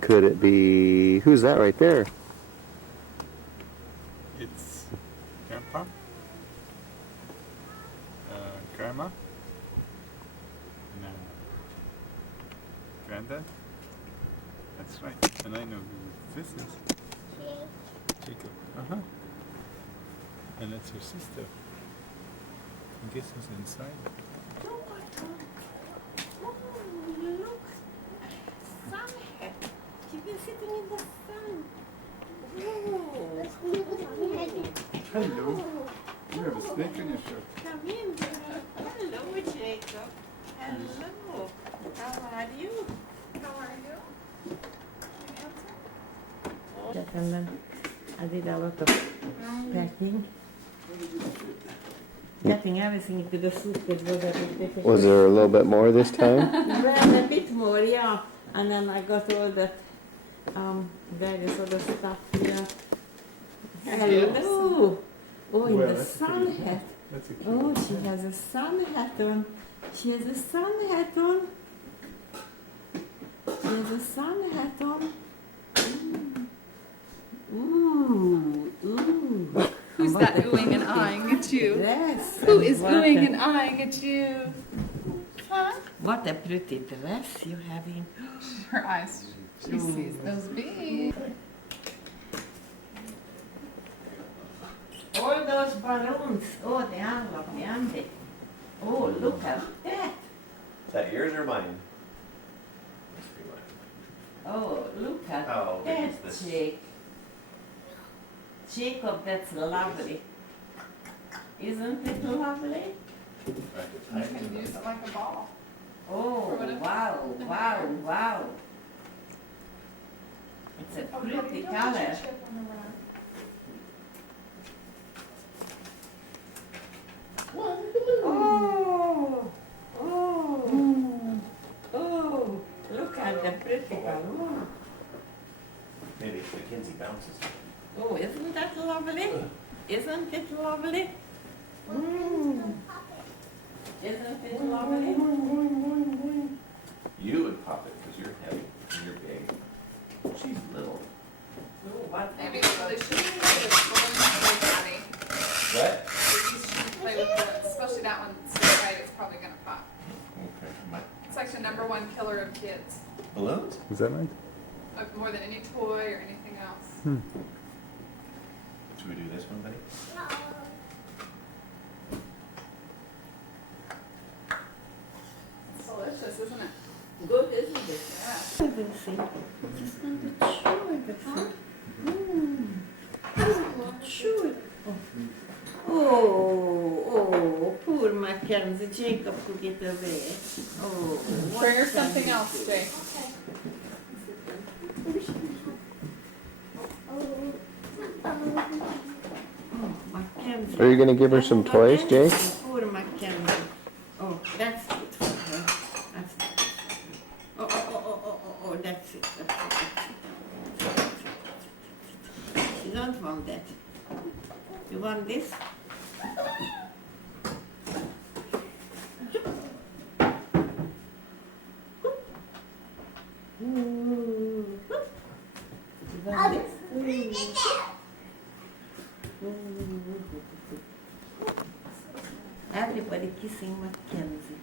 Could it be... Who's that right there? It's Grandpa? Grandma? No. Granddad? That's right. And I know who this is. Jacob. Uh-huh. And that's your sister. I guess who's inside? Oh, look. Sun hat. She's been sitting in the sun. Oh. Hello. You have a snake on your shirt. Come in. Hello, Jacob. Hello. How are you? And then I did a lot of packing. Getting everything into the suitcase was a bit difficult. Was there a little bit more this time? Well, a bit more, yeah. And then I got all that various other stuff here. Hello. Oh, in Well, the sun hat. That's a cute Oh, she has a sun hat on. She has a sun hat on. She has a sun hat on. Ooh, ooh. Who's that oohing and eyeing at you? Dress. Who is What oohing a- and eyeing at you? Huh? What a pretty dress you have in. Her eyes, she sees those bees. All those balloons. Oh, they are lovely. Oh, look at that. Is that yours or mine? Oh, look at Oh, that, this. Jake. Jacob, that's lovely. Isn't it lovely? You can use it like a ball. Oh, wow. It's a pretty color. Oh, look at the pretty balloon. Maybe Mackenzie bounces. Oh, isn't that lovely? Isn't it lovely? Isn't it lovely? You would pop it because you're heavy and you're big. She's little. Oh, what? Maybe they shouldn't play with balloons, Daddy. What? You shouldn't play with balloons, especially that one so tight, it's probably gonna pop. Okay. It's like the #1 killer of kids, Balloons? Is that mine? more than any toy or anything else. Should we do this one, buddy? It's delicious, isn't it? Good, isn't it? Yeah. Everything. Just want to chew everything. Chew it. Oh, poor Mackenzie. Jacob could get away. Oh, what Bring her can something we else, do? Jay. Oh, Mackenzie. Are you going to give her some toys, Jake? Poor Mackenzie. Oh, that's good for her. That's good. Oh, that's it. You don't want that. You want this? You want this? Everybody kissing Mackenzie.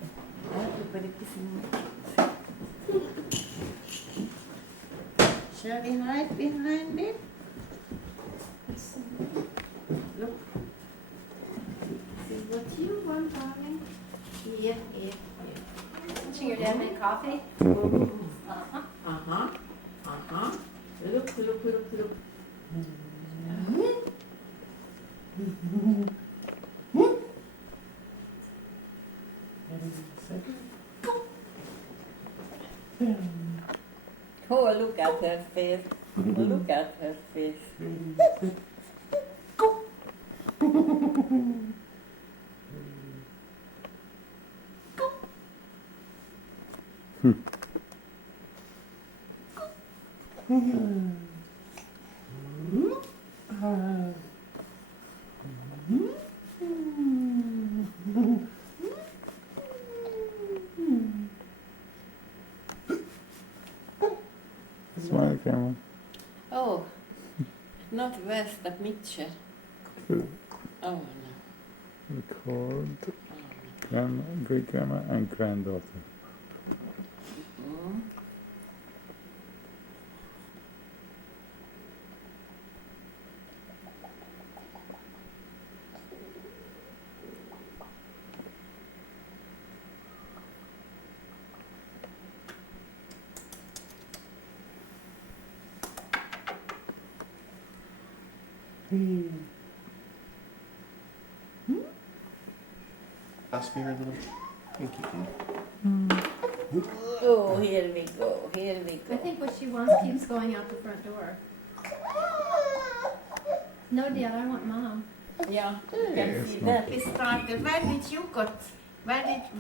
Everybody kissing Mackenzie. Shall we hide behind it? Look. This is what you want, darling. Here. Watching your dad make coffee? Uh-huh. Look. Oh, look at her face. Look at her face. Smile camera. Oh, not West, but Mitchell. Oh, no. Record Oh, grandma, great grandma, and granddaughter. no. Mm. Ask me your little pinky thing. Oh, here we go, here we I go. think what she wants keeps going out the front door. No, Dad, I want Mom. Yeah, you can see that. We started,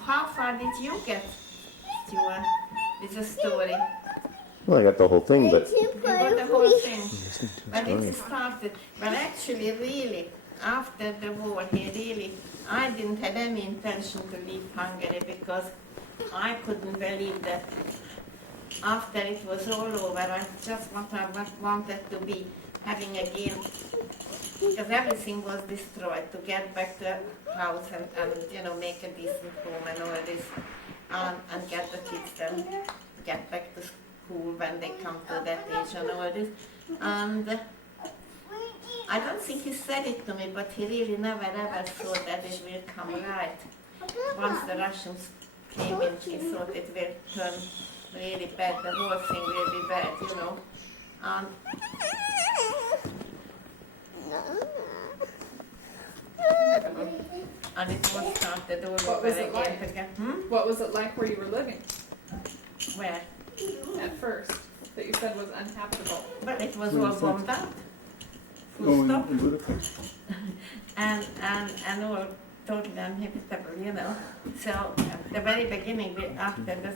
how far did you get, Stuart, with the story? Well, I got the whole thing, but You got the whole thing. listen to the When story. it started, well actually really, after the war I didn't have any intention to leave Hungary because I couldn't believe that after it was all over, I just wanted to be having again, because everything was destroyed, to get back to the house and make a decent home and all this, and get the kids then get back to school when they come to that age and all this. And I don't think he said it to me, but he really never ever thought that it will come right. Once the Russians came in, he thought it will turn really bad, the whole thing will be bad, And it was started all What over was it again. like? What was it like where you were living Where? at first that you said was uninhabitable? Well, it was all bombed out. Oh, Full in stop. Budapest. And all totally uninhabitable. So at the very beginning, after the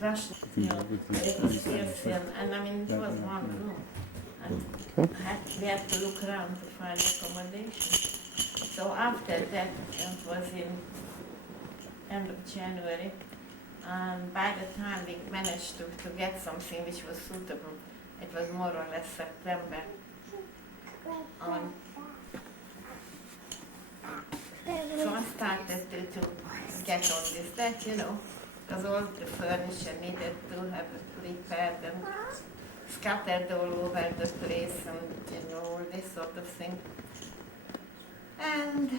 Russian, it was fierce, and I mean, it was one room. And we had to look around to find accommodation. So after that, it was in end of January, and by the time we managed to get something which was suitable, it was more or less September. So I started to get on this, because all the furniture needed to have repaired and scattered all over the place and all this sort of thing. And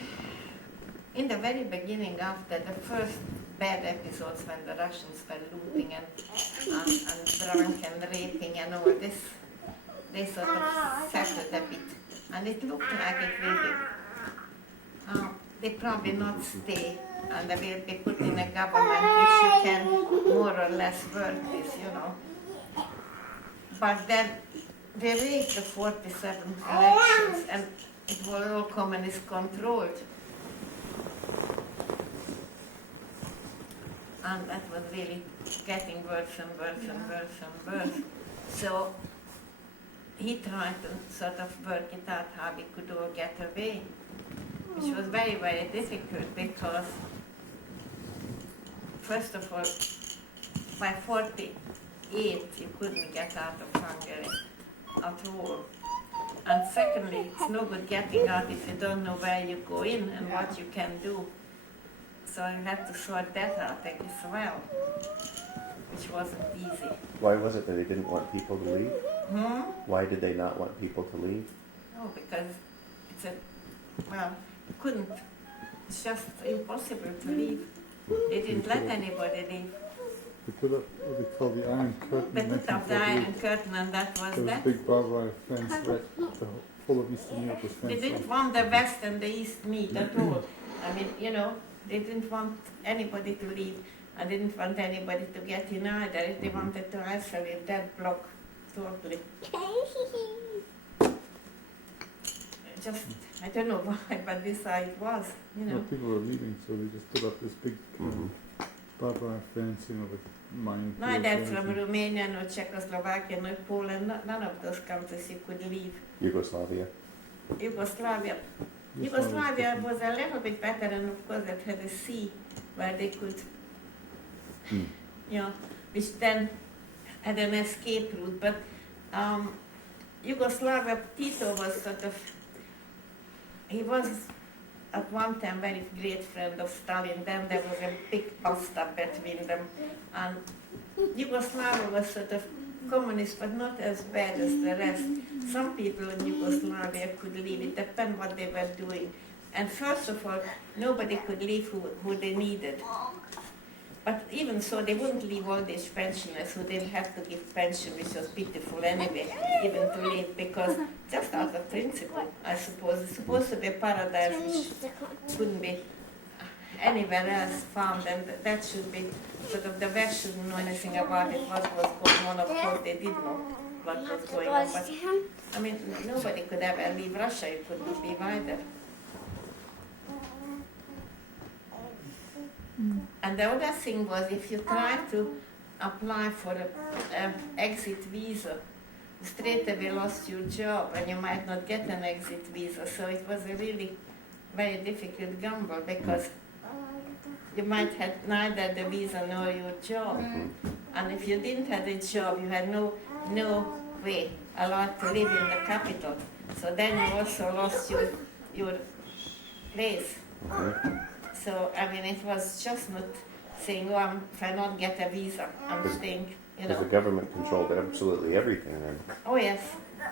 in the very beginning, after the first bad episodes when the Russians were looting and drunk and raping and all this, they sort of settled a bit. And it looked like it will be, they probably not stay, and they will be put in a government which you can more or less work with, But then they rigged the 47 elections, and it was all communist controlled. And that was really getting worse and worse and worse and worse. So he tried to sort of work it out how we could all get away, which was very, very difficult because, first of all, by 48 you couldn't get out of Hungary at all. And secondly, it's no good getting out if you don't know where you go in and what you can do. So you had to sort that out as well, which wasn't easy. Why was it that they didn't want people to leave? Hmm? Why did they not want people to leave? Oh, because you couldn't. It's just impossible to leave. They didn't let anybody leave. They put up what they call the Iron Curtain. They in put up the 1948. iron curtain and that was There was a that. big barbed wire fence right full of Eastern Europe was They fenced didn't off. want the West and the East meet at all. I mean, they didn't want anybody to leave. I didn't want anybody to get in either. They wanted to isolate that block totally. Just, I don't know why, but this how it was, Well, people were leaving, so they just put up this big barbed wire fence, with mine. Neither from Romania, nor Czechoslovakia, nor Poland, none of those countries you could leave. Yugoslavia. Yugoslavia was a little bit better, and of course it had a sea where they could, which then had an escape route, but Yugoslavia, Tito was sort of, he was at one time very great friend of Stalin, then there was a big bust-up between them, and Yugoslavia was sort of communist, but not as bad as the rest. Some people in Yugoslavia could leave, it depended what they were doing. And first of all, nobody could leave who they needed. But even so, they wouldn't leave all these pensioners who didn't have to give pension, which was pitiful anyway, even to leave, because just out of principle, I suppose. It's supposed to be a paradise which couldn't be anywhere else found, and that should be, sort of the West shouldn't know anything about it, what was going on. Of course, they did know what was going on, but I mean, nobody could ever leave Russia, you couldn't leave either. And the other thing was, if you try to apply for an exit visa, you straight away lost your job and you might not get an exit visa. So it was a really very difficult gamble, because you might have neither the visa nor your job. And if you didn't have a job, you had no way allowed to live in the capital. So then you also lost your place. So, I mean, it was just not saying, oh, if I not get a visa, I'm staying, you Because the know. government controlled absolutely everything then. Oh, yes.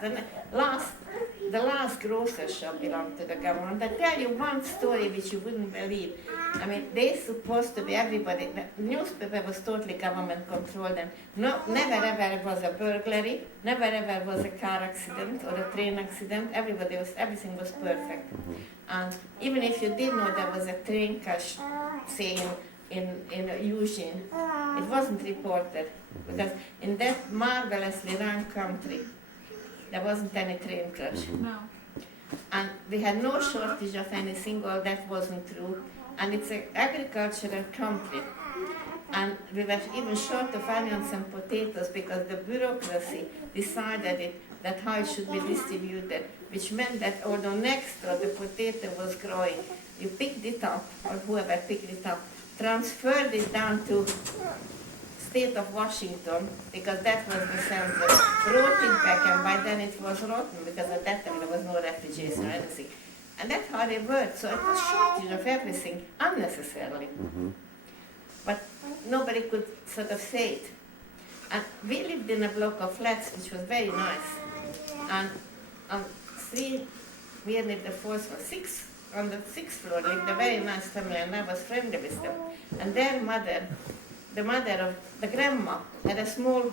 The last grocery shop belonged to the government. I tell you one story which you wouldn't believe. I mean, they're supposed to be everybody. The newspaper was totally government controlled, and never ever was a burglary, never ever was a car accident or a train accident. Everything was perfect. And even if you did know there was a train crash, say in Eugene, it wasn't reported, because in that marvelously run country, there wasn't any train crash. No. And we had no shortage of anything, or that wasn't true. And it's an agricultural country. And we were even short of onions and potatoes, because the bureaucracy decided that how it should be distributed, which meant that although next door the potato was growing, you picked it up, or whoever picked it up, transferred it down to state of Washington, because that was the center, brought it back, and by then it was rotten, because at that time there was no refrigeration or anything. And that's how they worked. So it was shortage of everything unnecessarily. But nobody could sort of say it. And we lived in a block of flats, which was very nice. And we lived the fourth floor, on the sixth floor lived a very nice family, and I was friendly with them. And their mother, the grandma, had a small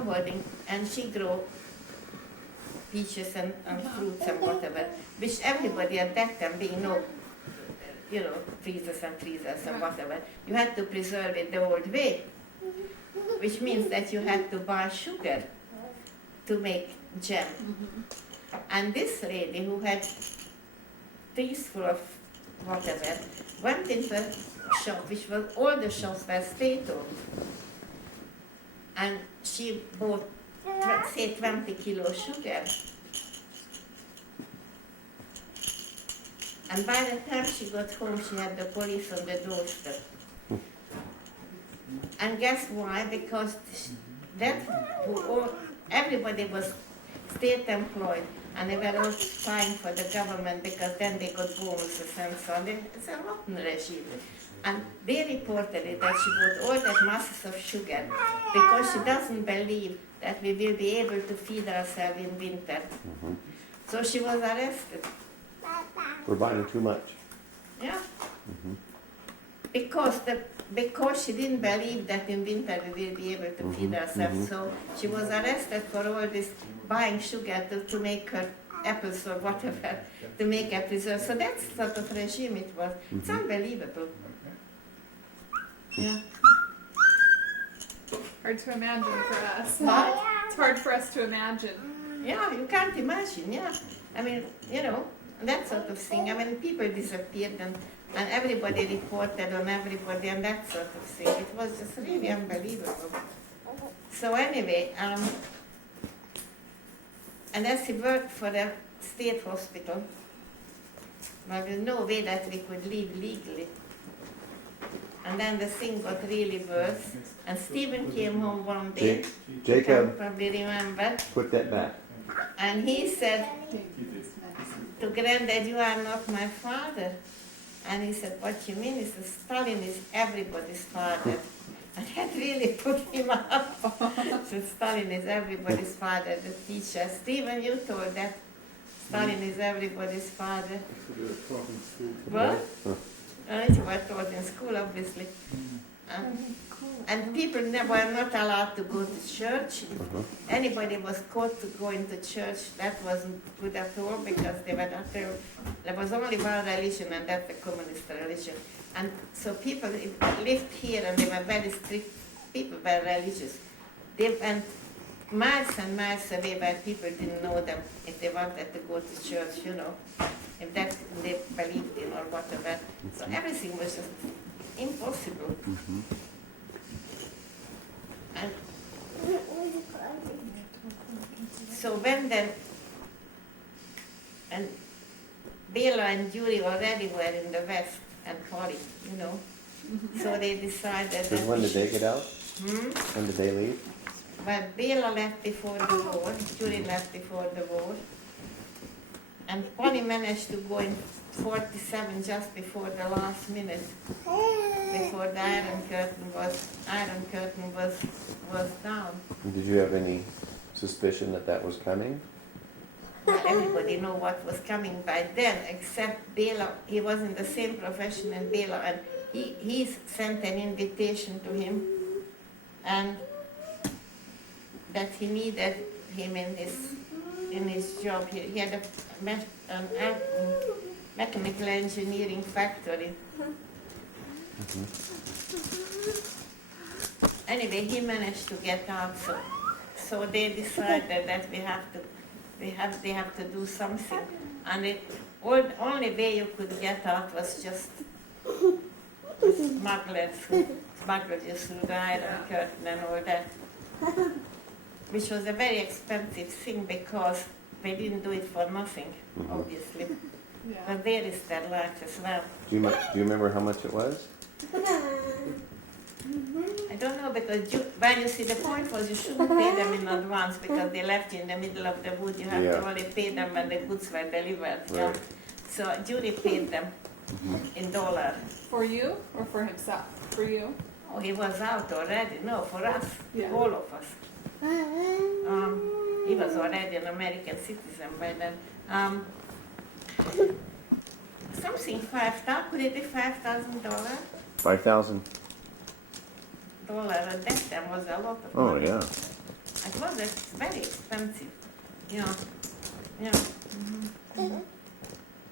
holding. And she grew peaches and fruits and whatever, which everybody at that time, being no, freezers and whatever, you had to preserve it the old way, which means that you had to buy sugar to make jam. And this lady, who had trees full of whatever, went into a shop, which was, all the shops were state-owned, and she bought, say, 20 kilos sugar. And by the time she got home, she had the police on the doorstep. And guess why? Because everybody was state employed, and they were all spying for the government, because then they got bonuses and so on. It's a rotten regime. And they reported it, that she bought all that masses of sugar because she doesn't believe that we will be able to feed ourselves in winter. So she was arrested. We're buying too much. Yeah. Because she didn't believe that in winter we will be able to feed ourselves. So she was arrested for all this buying sugar to make her apples or whatever, to make a preserve. So that's the sort of regime it was. It's unbelievable. Yeah. Hard to imagine for us. What? It's hard for us to imagine. Yeah, you can't imagine, yeah. I mean, that sort of thing. I mean, people disappeared, and everybody reported on everybody, and that sort of thing. It was just really unbelievable. So anyway, and as he worked for the state hospital, well, there's no way that we could leave legally. And then the thing got really worse. And Stephen came home one day. Jacob, You probably remember. put that back. And he said to Granddad, "You are not my father." And he said, "What you mean?" He said, "Stalin is everybody's father." And that really put him up. So Stalin is everybody's father, the teacher. Stephen, you told that Stalin is everybody's father. What? It was taught in school, obviously. And people were not allowed to go to church. Anybody was caught to go into church, that wasn't good at all because they were not there. There was only one religion, and that's the communist religion. And so people lived here, and they were very strict. People were religious. They went miles and miles away where people didn't know them if they wanted to go to church, you know, if that they believed in or whatever. So everything was just impossible. And so when then, and Bela and Julie already were in the West and Polly, you know, so they decided So that when we did they should- get out? When did they leave? Well, Bela left before the war, Julie left before the war, and Polly managed to go in 47 just before the last minute, before the Iron Curtain was down. Did you have any suspicion that that was coming? Well, everybody knew what was coming by then, except Bela. He was in the same profession as Bela, and he sent an invitation to him, and that he needed him in his job. He had an mechanical engineering factory. Anyway, he managed to get out, so they decided that they have to do something, and the only way you could get out was just smugglers who smuggled you through the Iron Curtain and all that, which was a very expensive thing because they didn't do it for nothing, obviously. But there is their life as well. Do you remember how much it was? I don't know, because when you see, the point was you shouldn't pay them in advance because they left you in the middle of the wood. You have to only pay them when the goods were delivered. Yeah. Right. So Judy paid them in $. For you or for himself? For you? Oh, he was out already. No, for us, Yeah. all of us. He was already an American citizen by then. Something could it be $5,000? $5,000. At that time was a lot of Oh money. yeah. It was very expensive. Yeah.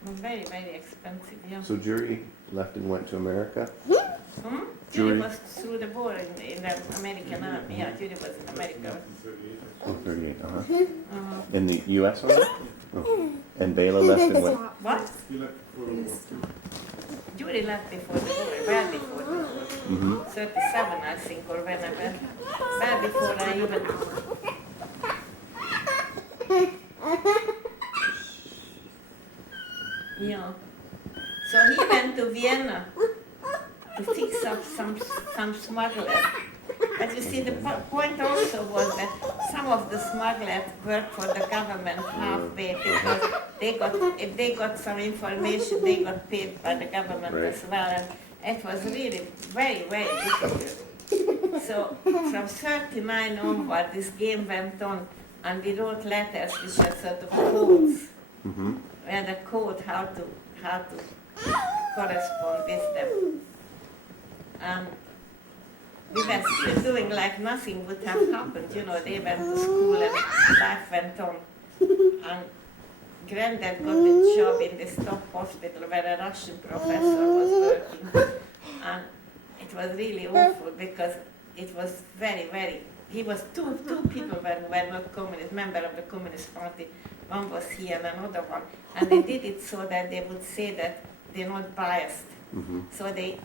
Very, very expensive. Yeah. So Jury left and went to America. Judy was through the war in the American army. Yeah, Judy was in America. Oh, 38. Uh, In the U.S. Army. Oh. And Bela left and went. what? Judy left before the war, well before the war. 37, I think, or whenever. Well before I even. Yeah. So he went to Vienna to fix up some smugglers. But you see, the point also was that some of the smugglers worked for the government halfway because if they got some information, they got paid by the government as well. And it was really very, very difficult. So from 39 onward, this game went on, and we wrote letters which are sort of codes. We had a code how to correspond with them. We were still doing like nothing would have happened, you know. They went to school and life went on. And Granddad got a job in this top hospital where a Russian professor was working. And it was really awful because it was very, very. He was two people were not communist, member of the Communist Party. One was he and another one. And they did it so that they would say that they're not biased. So they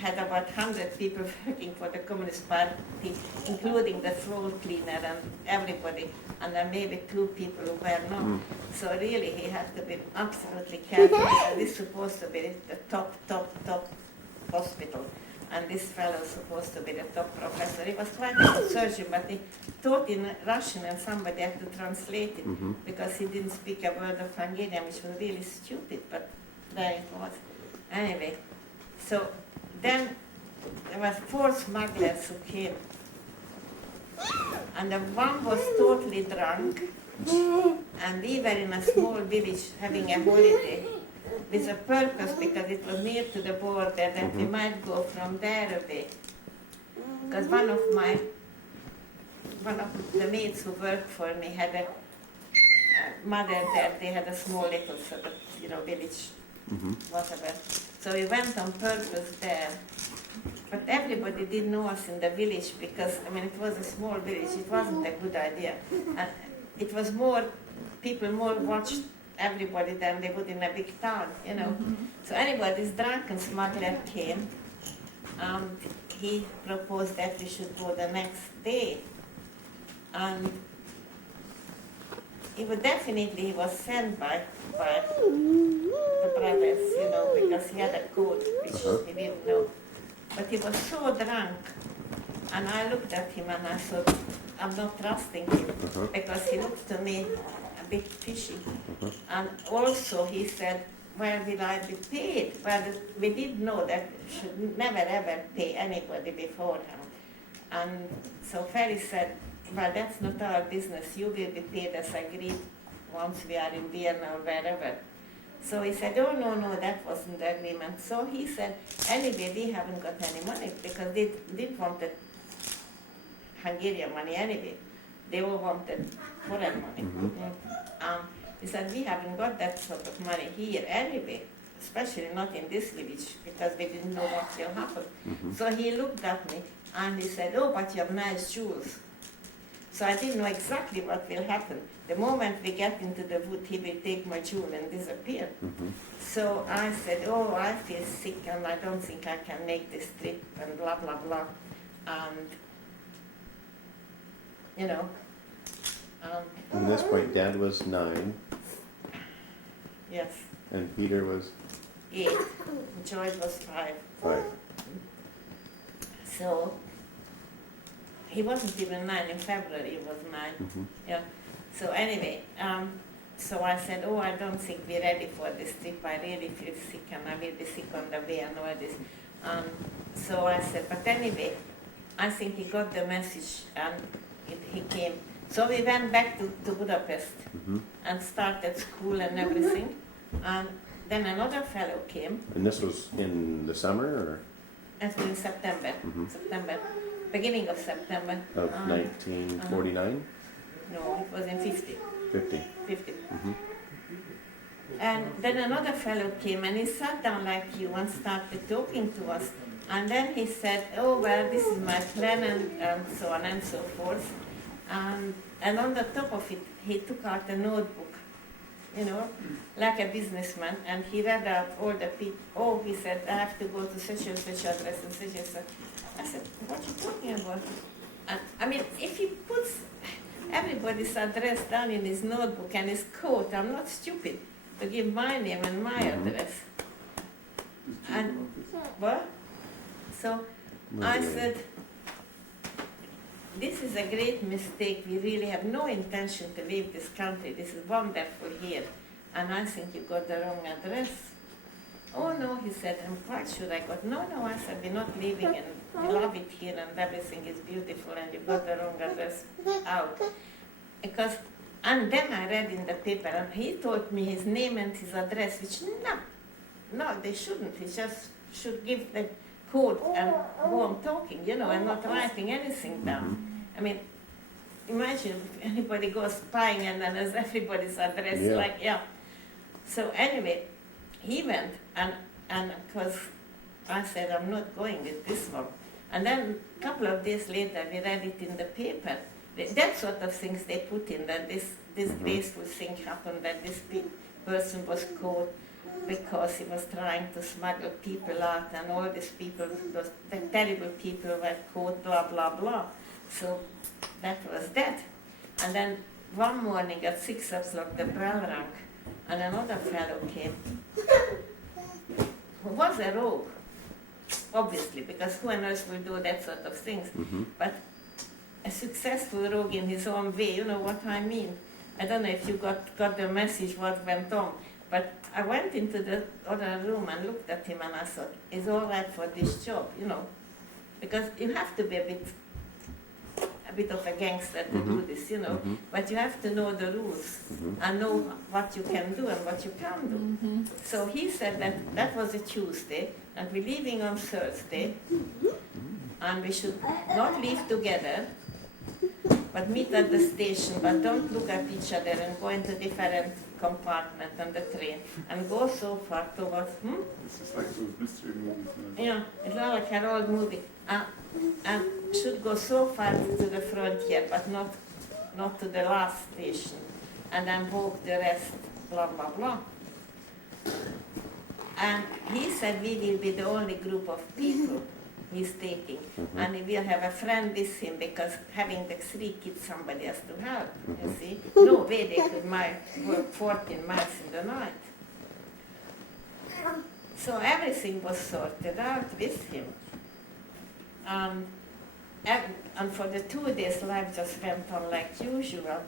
had about 100 people working for the Communist Party, including the floor cleaner and everybody, and then maybe 2 people who were not. So really he had to be absolutely careful. This is supposed to be the top hospital. and this fellow was supposed to be the top professor. He was quite a good surgeon, but he taught in Russian and somebody had to translate it because he didn't speak a word of Hungarian, which was really stupid, but there it was. Anyway, so then there was 4 smugglers who came, and the one was totally drunk, and we were in a small village having a holiday with a purpose because it was near to the border that we might go from there away. Because one of the maids who worked for me had a mother there. They had a small little sort of, village, whatever. So we went on purpose there. But everybody didn't know us in the village because, it was a small village. It wasn't a good idea. And it was people more watched everybody than they would in a big town, So anyway, this drunken smuggler came, and he proposed that we should go the next day. And he was sent by the brothers, because he had a code which he didn't know. But he was so drunk, and I looked at him and I thought, I'm not trusting him, because he looked to me a bit fishy. And also he said, well, will I be paid? Well, we did know that we should never ever pay anybody beforehand. And so Ferry said, well, that's not our business. You will be paid as agreed once we are in Vienna or wherever. So he said, oh, no, that wasn't the agreement. So he said, anyway, we haven't got any money because they didn't want the Hungarian money anyway. They all wanted foreign money. He said, we haven't got that sort of money here anyway, especially not in this village, because we didn't know what will happen. So he looked at me and he said, oh, but you have nice jewels. So I didn't know exactly what will happen. The moment we get into the wood, he will take my jewel and disappear. So I said, oh, I feel sick and I don't think I can make this trip and blah, blah, blah. And, At this point, Dad was 9, yes, and Peter was 8. George was 5. 5. So he wasn't even 9 in February, he was 9. Yeah. So anyway, so I said, oh, I don't think we're ready for this trip. I really feel sick and I will be sick on the way and all this. So I said, but anyway, I think he got the message and he came. So we went back to Budapest and started school and everything. And then another fellow came. And this was in the summer, or? It was in September, beginning of September. Of 1949? No, it was in 50. 50. And then another fellow came and he sat down like you and started talking to us. And then he said, oh, well, this is my plan and so on and so forth. And on the top of it, he took out a notebook, like a businessman, and he read out all the people. Oh, he said, I have to go to such and such address and such and such. I said, what are you talking about? And, if he puts everybody's address down in his notebook and his coat, I'm not stupid to give my name and my address. And, what? So I said, this is a great mistake. We really have no intention to leave this country. This is wonderful here. And I think you got the wrong address. Oh, no, he said, I'm quite sure I got. No, I said, we're not leaving and we love it here and everything is beautiful and you got the wrong address out. And then I read in the paper and he told me his name and his address, which no, they shouldn't. He just should give the code and go on talking, and not writing anything down. Imagine if anybody goes spying and then has everybody's address, So anyway, he went and because I said, I'm not going with this one. And then a couple of days later, we read it in the paper. That sort of things they put in, that this graceful thing happened, that this person was caught because he was trying to smuggle people out, and all these people, the terrible people were caught, blah, blah, blah. So that was that. And then one morning at 6 o'clock, the bell rang, and another fellow came who was a rogue. obviously, because who on earth will do that sort of things? Mhm. But a successful rogue in his own way, you know what I mean? I don't know if you got the message what went on, but I went into the other room and looked at him and I thought, he's all right for this job, you know, because you have to be a bit of a gangster to do this, you know, but you have to know the rules and know what you can do and what you can't do. So he said that was a Tuesday and we're leaving on Thursday and we should not leave together but meet at the station, but don't look at each other and go into different compartments on the train and go so far towards, This is like those mystery movies. yeah, it's not like an old movie. And should go so far to the frontier, but not to the last station, and then walk the rest, blah, blah, blah. And he said we will be the only group of people he's taking, and he will have a friend with him because having the 3 kids, somebody has to help, you see. No way they could work 14 miles in the night. So everything was sorted out with him. And for the 2 days, life just went on like usual.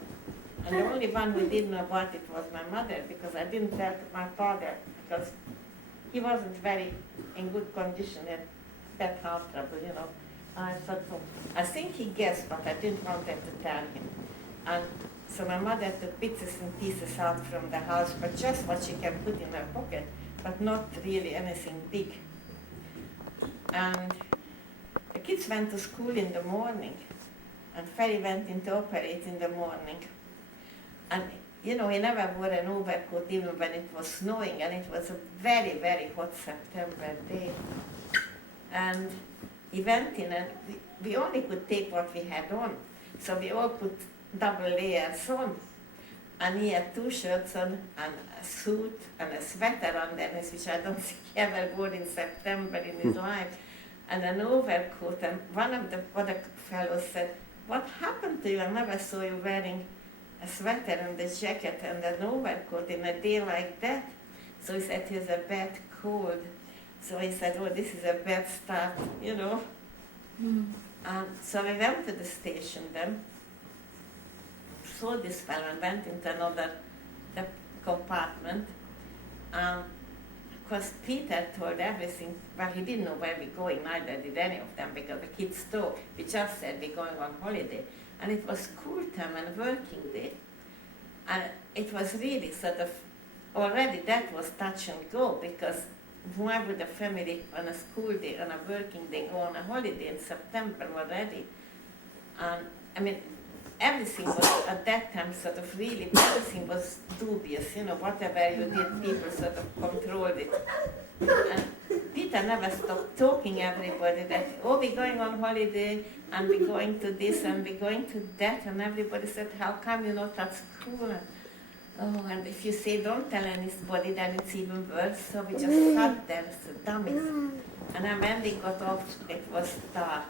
And the only one who didn't know about it was my mother, because I didn't tell my father, because he wasn't very in good condition and had heart trouble, you know. I thought, I think he guessed, but I didn't want them to tell him. And so my mother took bits and pieces out from the house, but just what she can put in her pocket, but not really anything big. And the kids went to school in the morning, and Ferry went into operate in the morning. And you know, he never wore an overcoat even when it was snowing, and it was a very, very hot September day. And he went in, and we only could take what we had on, so we all put double layers on. And he had 2 shirts on, and a suit, and a sweater underneath, which I don't think he ever wore in September in his life, and an overcoat. And one of the other fellows said, "What happened to you? I never saw you wearing a sweater and a jacket and an overcoat in a day like that." So he said, "He's a bad cold." So he said, "Oh, this is a bad start, you know." And so we went to the station then, saw this fellow and went into another compartment. Of course, Peter told everything, well, he didn't know where we're going, neither did any of them, because the kids told. We just said we're going on holiday. And it was school time and working day. And it was really sort of, already that was touch and go, because why would a family on a school day, on a working day, go on a holiday in September already? And I mean, everything was at that time sort of really, everything was dubious, you know, whatever you did, people sort of controlled it. And Peter never stopped talking everybody that, oh, we're going on holiday, and we're going to this, and we're going to that, and everybody said, how come you're not at school? And, oh, and if you say don't tell anybody, then it's even worse, so we just sat there as dummies. And then when we got off, it was dark,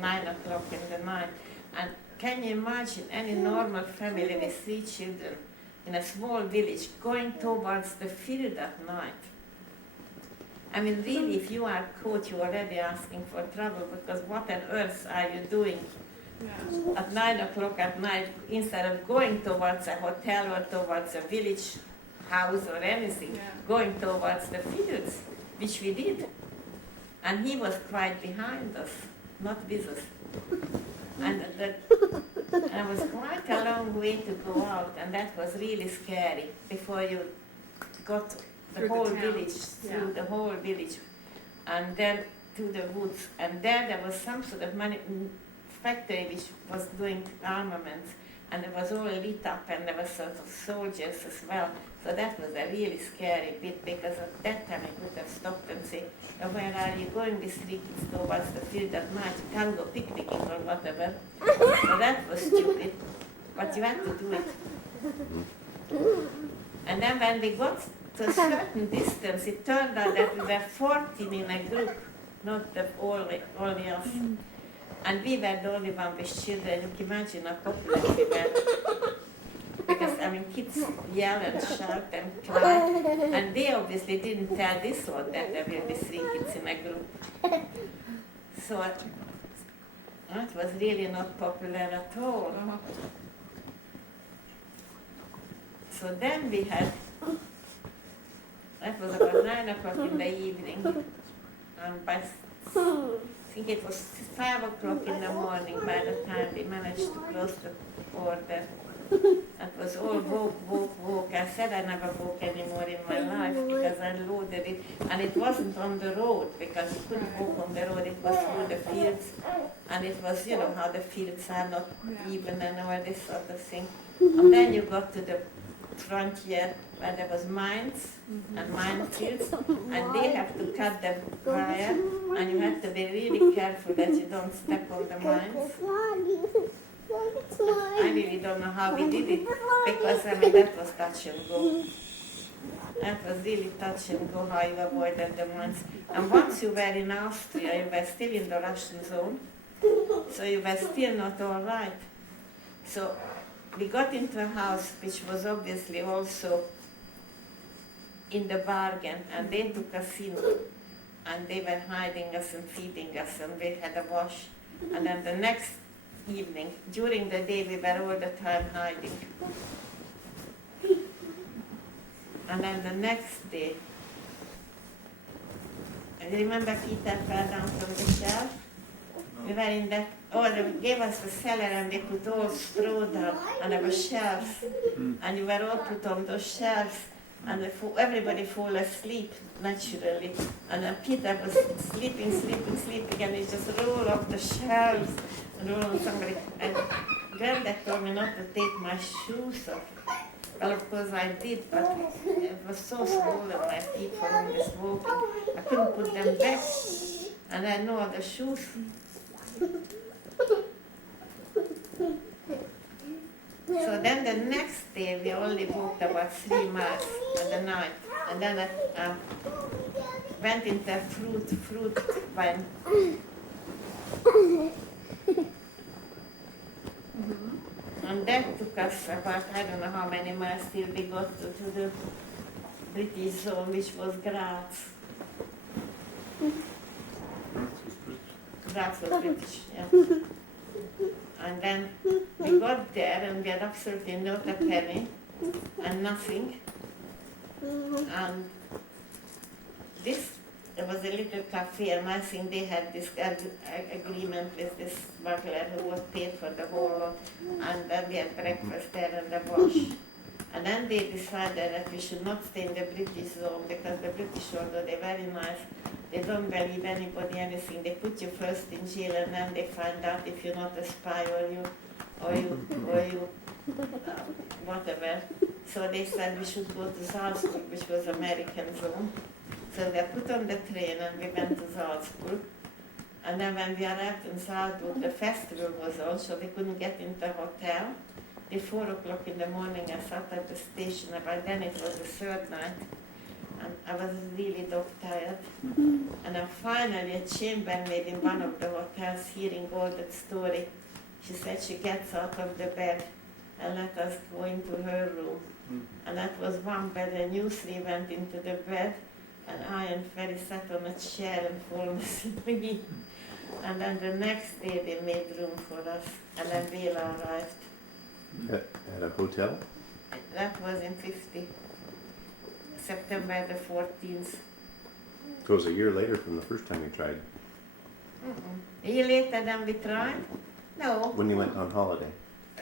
9 o'clock in the night. And can you imagine any normal family with 3 children in a small village going towards the field at night? I mean, really, if you are caught, you're already asking for trouble, because what on earth are you doing at 9 o'clock at night, instead of going towards a hotel or towards a village house or anything, going towards the fields, which we did. And he was quite behind us, not with us. And it was quite a long way to go out, and that was really scary before you got the whole village, through the whole village, and then to the woods. And there was some sort of factory which was doing armaments, and it was all lit up, and there were sort of soldiers as well. So that was a really scary bit, because at that time I could have stopped and said, oh, where are you going with 3 kids towards the field at night? You can't go picnicking or whatever. So that was stupid, but you had to do it. And then when we got to a certain distance, it turned out that we were 14 in a group, not only us. And we were the only one with children. You can imagine how popular we were. because I mean kids yell and shout and cry, and they obviously didn't tell this one that there will be 3 kids in a group. So it was really not popular at all. So then we had, that was about 9 o'clock in the evening, and by I think it was 5 o'clock in the morning by the time we managed to close the border. It was all walk. I said I never walk anymore in my life because I loaded it. And it wasn't on the road because you couldn't walk on the road. It was through the fields. And it was, you know, how the fields are not even and all this sort of thing. And then you got to the frontier where there was mines and minefields, and they have to cut the wire, and you have to be really careful that you don't step on the mines. I really don't know how we did it, because I mean that was touch and go. That was really touch and go how you avoided the mines. And once you were in Austria, you were still in the Russian zone, so you were still not all right. So we got into a house which was obviously also in the bargain, and they took us in, and they were hiding us and feeding us, and we had a wash. And then the next evening, during the day, we were all the time hiding. And then the next day, I remember Peter fell down from the shelf. We were in that, they gave us a cellar and we put all straw down, and there were shelves, and you were all put on those shelves, and everybody fall asleep naturally, and then Peter was sleeping, and he just rolled off the shelves and rolled on somebody, and Granddad told me not to take my shoes off. Well, of course I did, but it was so swollen, my feet from this walking. I couldn't put them back, and I had no other shoes. So then the next day we only walked about 3 miles in the night, and then I went into a fruit vine. And that took us about, I don't know how many miles till we got to the British zone, which was Graz. Graz was British, yeah. And then we got there and we had absolutely not a penny and nothing. And there was a little cafe, and I think they had this agreement with this smuggler who was paid for the whole lot. And then we had breakfast there and the wash. And then they decided that we should not stay in the British zone, because the British, although they're very nice, they don't believe anybody anything. They put you first in jail, and then they find out if you're not a spy or you whatever. So they said we should go to Salzburg, which was American zone. So we were put on the train and we went to Salzburg. And then when we arrived in Salzburg, the festival was on, so we couldn't get into the hotel. At 4 o'clock in the morning, I sat at the station. By then it was the 3rd night, and I was really dog tired. And then finally a chambermaid in one of the hotels, hearing all that story, she said she gets out of the bed and let us go into her room. And that was one bed, and you 3 went into the bed, and I and Ferry sat on a chair and fallen asleep. And then the next day they made room for us, and then Bela arrived. At a hotel? That was in September the 14th. So it was a year later from the first time you tried. A year later than we tried? No. When you went on holiday?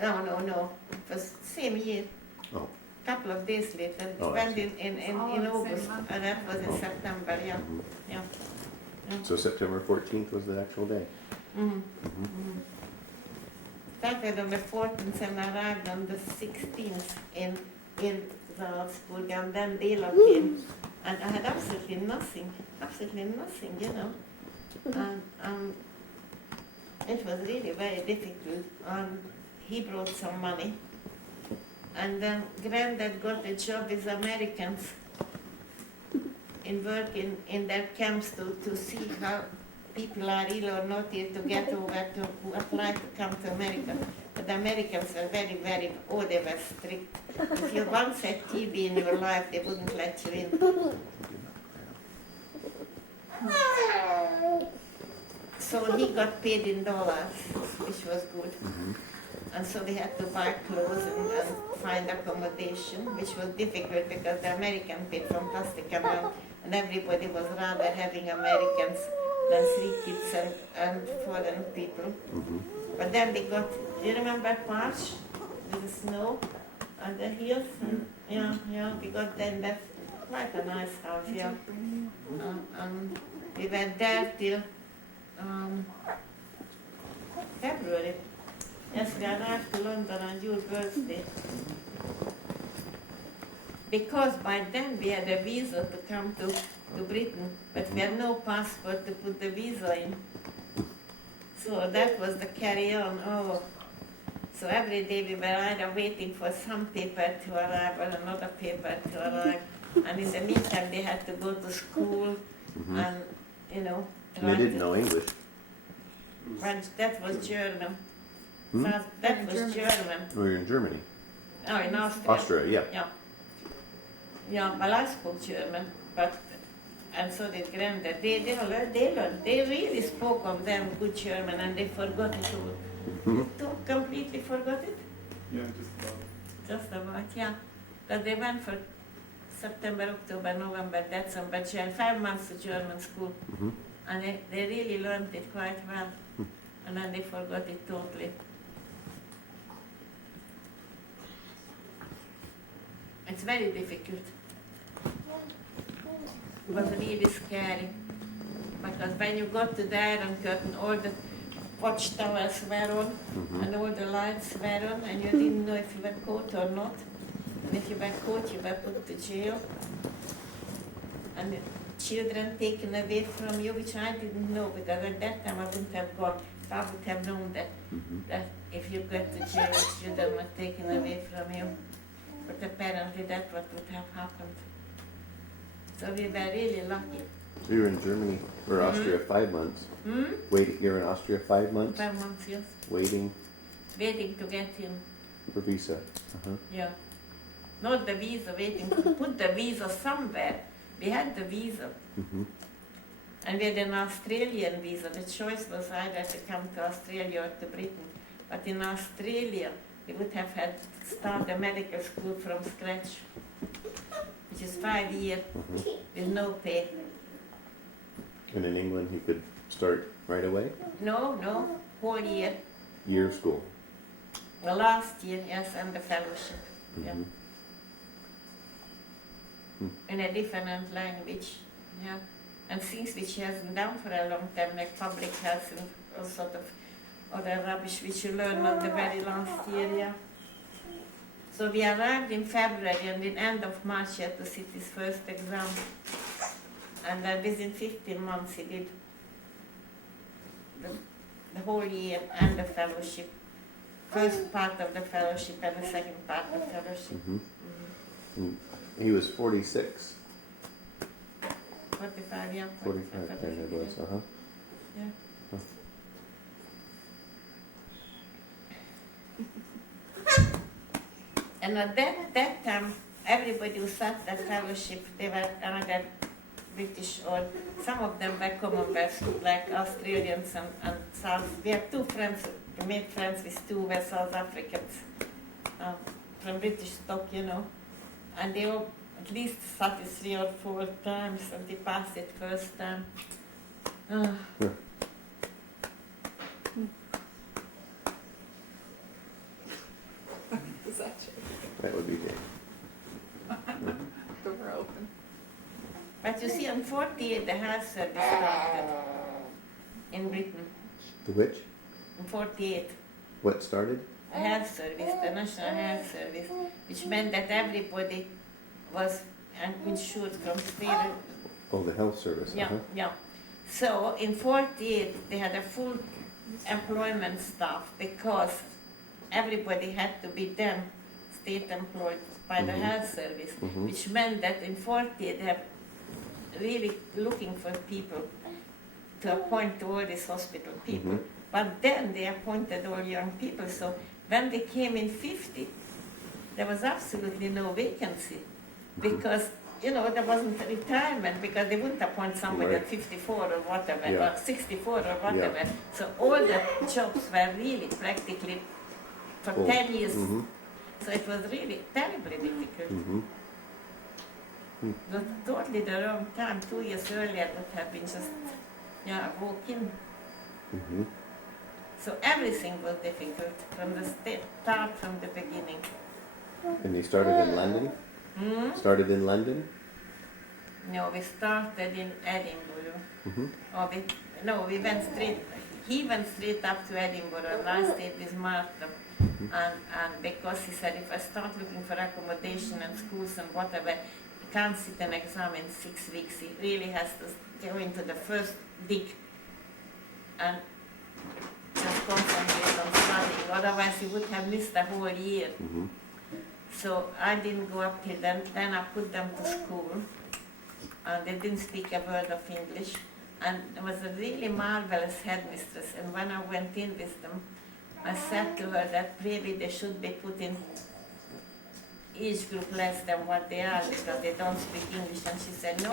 No. It was same year. Oh. Couple of days later. It Oh, I went see. in All in the August, same month. and that was in Oh. September, yeah. Mhm. Yeah. So September 14th was the actual day? Started on the 14th and arrived on the 16th in Salzburg, and then Bela came, and I had absolutely nothing, you know. And it was really very difficult. He brought some money, and then Granddad got a job with Americans in work in their camps to see how people are ill or not ill, to get over to apply to come to America. But the Americans were very, very, they were strict. If you once had TB in your life, they wouldn't let you in. So he got paid in dollars, which was good. And so they had to buy clothes and find accommodation, which was difficult because the American paid fantastic amount, and everybody was rather having Americans than 3 kids and foreign people. But then they got, you remember March with the snow on the hills? Yeah, we got then that quite a nice house, yeah. We went there till February. Yes, we arrived to London on your birthday. Because by then we had a visa to come to Britain, but we had no passport to put the visa in. So that was the carry-on. So every day we were either waiting for some paper to arrive or another paper to arrive. And in the meantime they had to go to school and, And they didn't know English. But that was German. That was German. We were in Germany. Oh, in Austria. Austria, yeah. Yeah, well, I spoke German, and so did Grandad. They really spoke of them good German, and they forgot it all. Completely forgot it? Yeah, just about. Just about, yeah. But they went for September, October, November, December, 5 months to German school. And they really learned it quite well. And then they forgot it totally. It's very difficult. It was really scary. Because when you got to the Iron Curtain, all the watchtowers were on, and all the lights were on, and you didn't know if you were caught or not. And if you were caught, you were put to jail. And the children taken away from you, which I didn't know, because at that time I wouldn't have gone. I would have known that if you got to jail, children were taken away from you. But apparently that's what would have happened. So we were really lucky. So you were in Germany or Austria 5 months. Waiting. You were in Austria 5 months. 5 months, yes. Waiting Waiting to get in. for visa. Yeah. Not the visa, waiting to put the visa somewhere. We had the visa. And we had an Australian visa. The choice was either to come to Australia or to Britain. But in Australia, we would have had to start a medical school from scratch, which is 5 years with no pay. And in England, he could start right away. No, whole year. Year of school. The last year, yes, and the fellowship. Yeah. In a different language. Yeah. And things which he hasn't done for a long time, like public health and all sort of other rubbish which you learn on the very last year, yeah. So we arrived in February, and in end of March he had to sit his first exam. And then within 15 months he did the whole year and the fellowship. First part of the fellowship and the second part of the fellowship. And he was 46. 45, yeah. 45 then it was. Yeah. And at that time, everybody who sat that fellowship, they were either British or some of them were Commonwealth, like Australians and South. We have 2 friends, we made friends with 2 were South Africans from British stock, and they all at least sat it 3 or 4 times, and they passed it first time. Is that true? That would be good. Door open. But you see, in 48, the health service started in Britain. The which? In 48, What started? the health service, the National Health Service, which meant that everybody was insured from state. Oh, the health service. Yeah. So in 48, they had a full employment staff because everybody had to be then state employed by the health service, which meant that in 48 they have really looking for people to appoint to all these hospital people. But then they appointed all young people, so when they came in 50, there was absolutely no vacancy because, there wasn't retirement because they wouldn't appoint somebody at 54 or whatever, Yeah. or 64 or whatever. So all the jobs were really practically for Full. 10 years. Mhm. So it was really terribly difficult. Mhm. But totally the wrong time. 2 years earlier would have been just, walk in. Mhm. So everything was difficult from the start, from the beginning. And you started in London? Started in London? No, we started in Edinburgh. Mhm. We went straight. He went straight up to Edinburgh, and I stayed with Martha. And because he said, if I start looking for accommodation and schools and whatever, he can't sit an exam in 6 weeks. He really has to go into the first dig and just concentrate on studying. Otherwise, he would have missed the whole year. Mhm. So I didn't go up till then. Then I put them to school, and they didn't speak a word of English. And there was a really marvelous headmistress. And when I went in with them, I said to her that really they should be put in age group less than what they are because they don't speak English. And she said, no,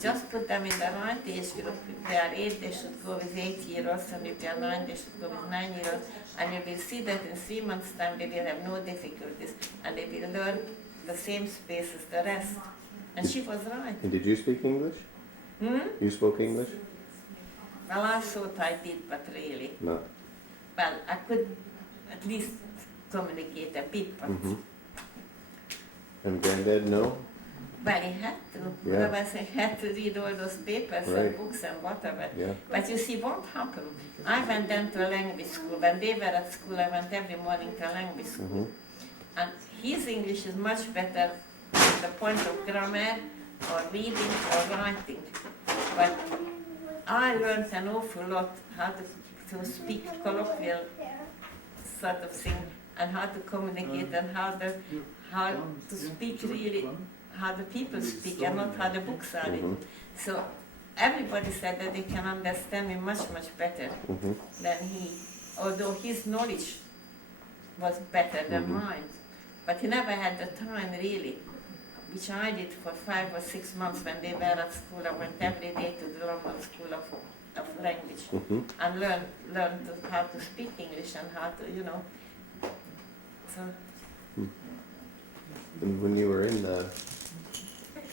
just put them in the right age group. If they are 8, they should go with 8-year-olds, and if they are 9, they should go with 9-year-olds. And you will see that in 3 months' time they will have no difficulties, and they will learn the same space as the rest. And she was right. And did you speak English? You spoke English? Well, I thought I did, but really. No. Well, I could at least communicate a bit, but Mhm. And Granddad, no? well, he had to. Yeah. Otherwise, he had to read all those papers and Right. books and whatever. Yeah. But you see, what happened? I went then to a language school. When they were at school, I went every morning to a language school. Mhm. And his English is much better from the point of grammar or reading or writing. But I learned an awful lot how to speak colloquial sort of thing and how to communicate and how to speak really how the people speak and not how the books are written. So everybody said that they can understand me much, much better Mhm. than he, although his knowledge was better than mine. But he never had the time really, which I did for 5 or 6 months when they were at school. I went every day to the Roman School of Language and learned how to speak English and how to, So, And when you were in the,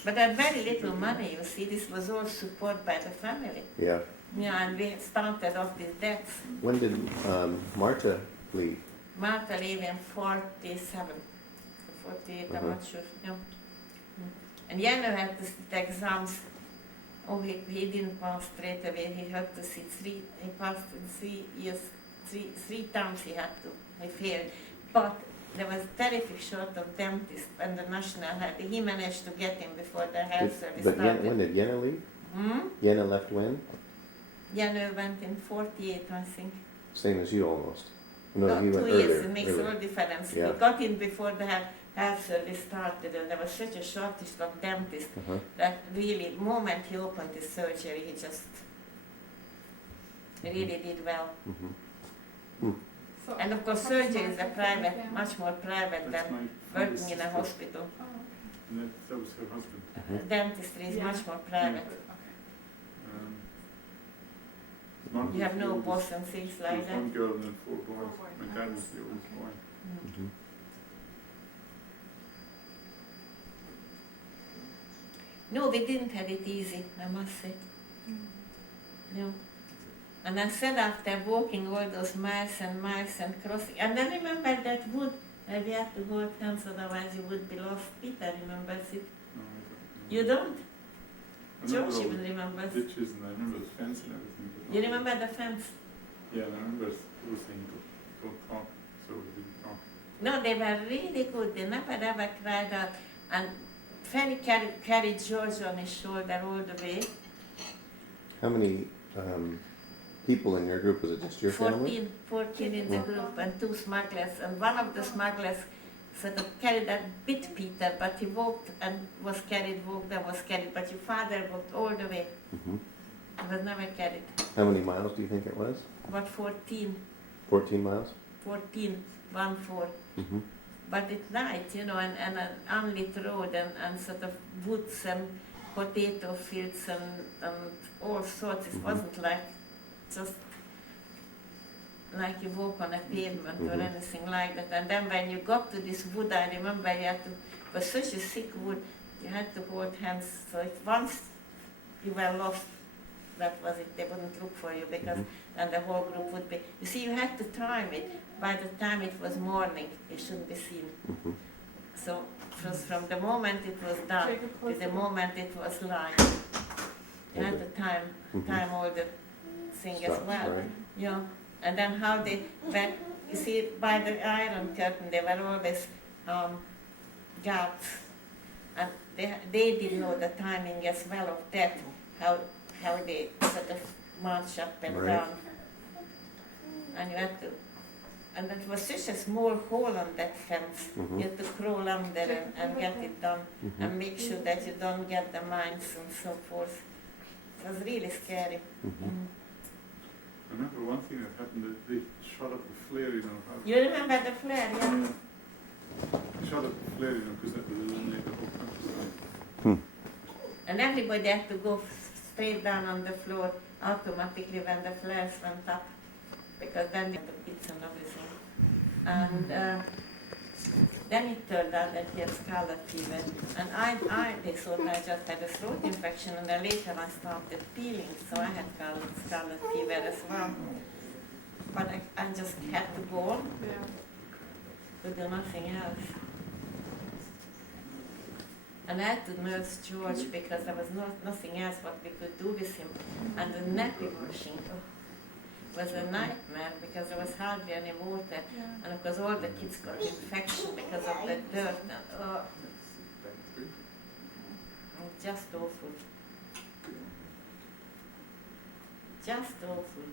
but I had very little money, you see. This was all supported by the family. yeah. Yeah, and we started off with debts. When did Marta leave? Martha lived in 47, 48, I'm not sure. No. And Janne had to sit exams. Oh, he didn't pass straight away. He had to sit he passed in 3 years, three times he had to. He failed. But there was terrific short of dentist and the national had. He managed to get him before the health service But started. when did Yenna leave? Yenna left when? Janne went in 48, I think. Same as you almost. No, No, he 2 went years, earlier. it makes all difference. Yeah. He got in before the health service started, and there was such a shortage of dentists Uh-huh. that really, moment he opened his surgery, he just really did well. So, And of course, how surgery is smart a is private, that? much more private That's than my working in a sister. hospital. And that was her husband. Dentistry is Yeah. much more private. Okay. Mom You have was no the boss oldest. and things There like was that. one girl and then 4 boys. Four boys. My dad was the oldest boy. Mhm. No, we didn't have it easy, I must say. No. And I said after walking all those miles and miles and crossing, and I remember that wood, we had to hold hands, otherwise you would be lost. Peter remembers it. No, I don't. You don't? I remember George all even remembers. the ditches and I remember the fence and everything. but You not- remember the fence? Yeah, and I remember people saying don't talk, so we didn't talk. No, they were really good. They never ever cried out. And Fanny carried George on his shoulder all the way. How many people in your group? Was it just your family? 14 in the group and 2 smugglers. And one of the smugglers sort of carried a bit Peter, but he walked and was carried, walked and was carried. But your father walked all the way. Mhm. He was never carried. How many miles do you think it was? About 14. 14 miles? 14, 1-4. Mm-hmm. But at night, you know, and an unlit road and sort of woods and potato fields and all sorts. It Mhm. wasn't like just like you walk on a pavement or Mhm. anything like that. And then when you got to this wood, I remember you had to, it was such a thick wood, you had to hold hands. So if once you were lost, that was it. They wouldn't look for you because Mhm. then the whole group would be. You see, you had to time it. By the time it was morning, you shouldn't be seen. Mm-hmm. So it was from the moment it was done Jacob, to close the the- moment it was light. You had to Mhm. time all the thing as Stuff, well. right. You know, and then how they, when, you see, by the iron curtain, there were always guards, and they didn't know the timing as well of that, how they sort of march up and Right. down. And you had to, and it was such a small hole on that fence. Mhm. You had to crawl under and get it done Mhm. and make sure that you don't get the mines and so forth. It was really scary. Mhm. I remember one thing that happened, that they shot up the flare, you know. You remember the flare, yeah? They shot up the flare, you know, because that would eliminate the whole countryside. And everybody had to go straight down on the floor automatically when the flares went up, because then the kids and everything. And then it turned out that he had scarlet fever, and they thought I just had a throat infection, and then later I started peeling, so I had scarlet fever as well. But I just had to go on Yeah. to do nothing else. And I had to nurse George because there was nothing else what we could do with him. And the nappy washing was a nightmare because there was hardly any water. Yeah. And of course all the kids got infection because of the dirt. And, just awful. Just awful.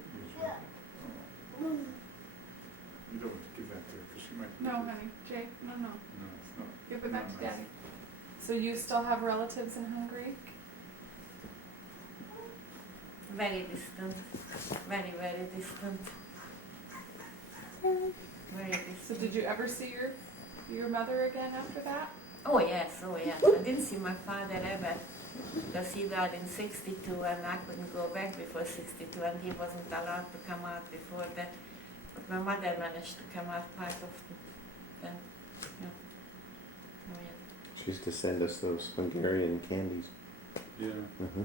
You don't want to give that to her, because she might. No, honey. Jake, no. No, it's not. Give it back to not Daddy. nice. So you still have relatives in Hungary? Very distant. Very, very distant. Very distant. So did you ever see your mother again after that? Oh yes. I didn't see my father ever because he died in 62 and I couldn't go back before 62 and he wasn't allowed to come out before that. But my mother managed to come out quite often. And, yeah. Oh, yeah. She used to send us those Hungarian candies. Yeah, Uh-huh.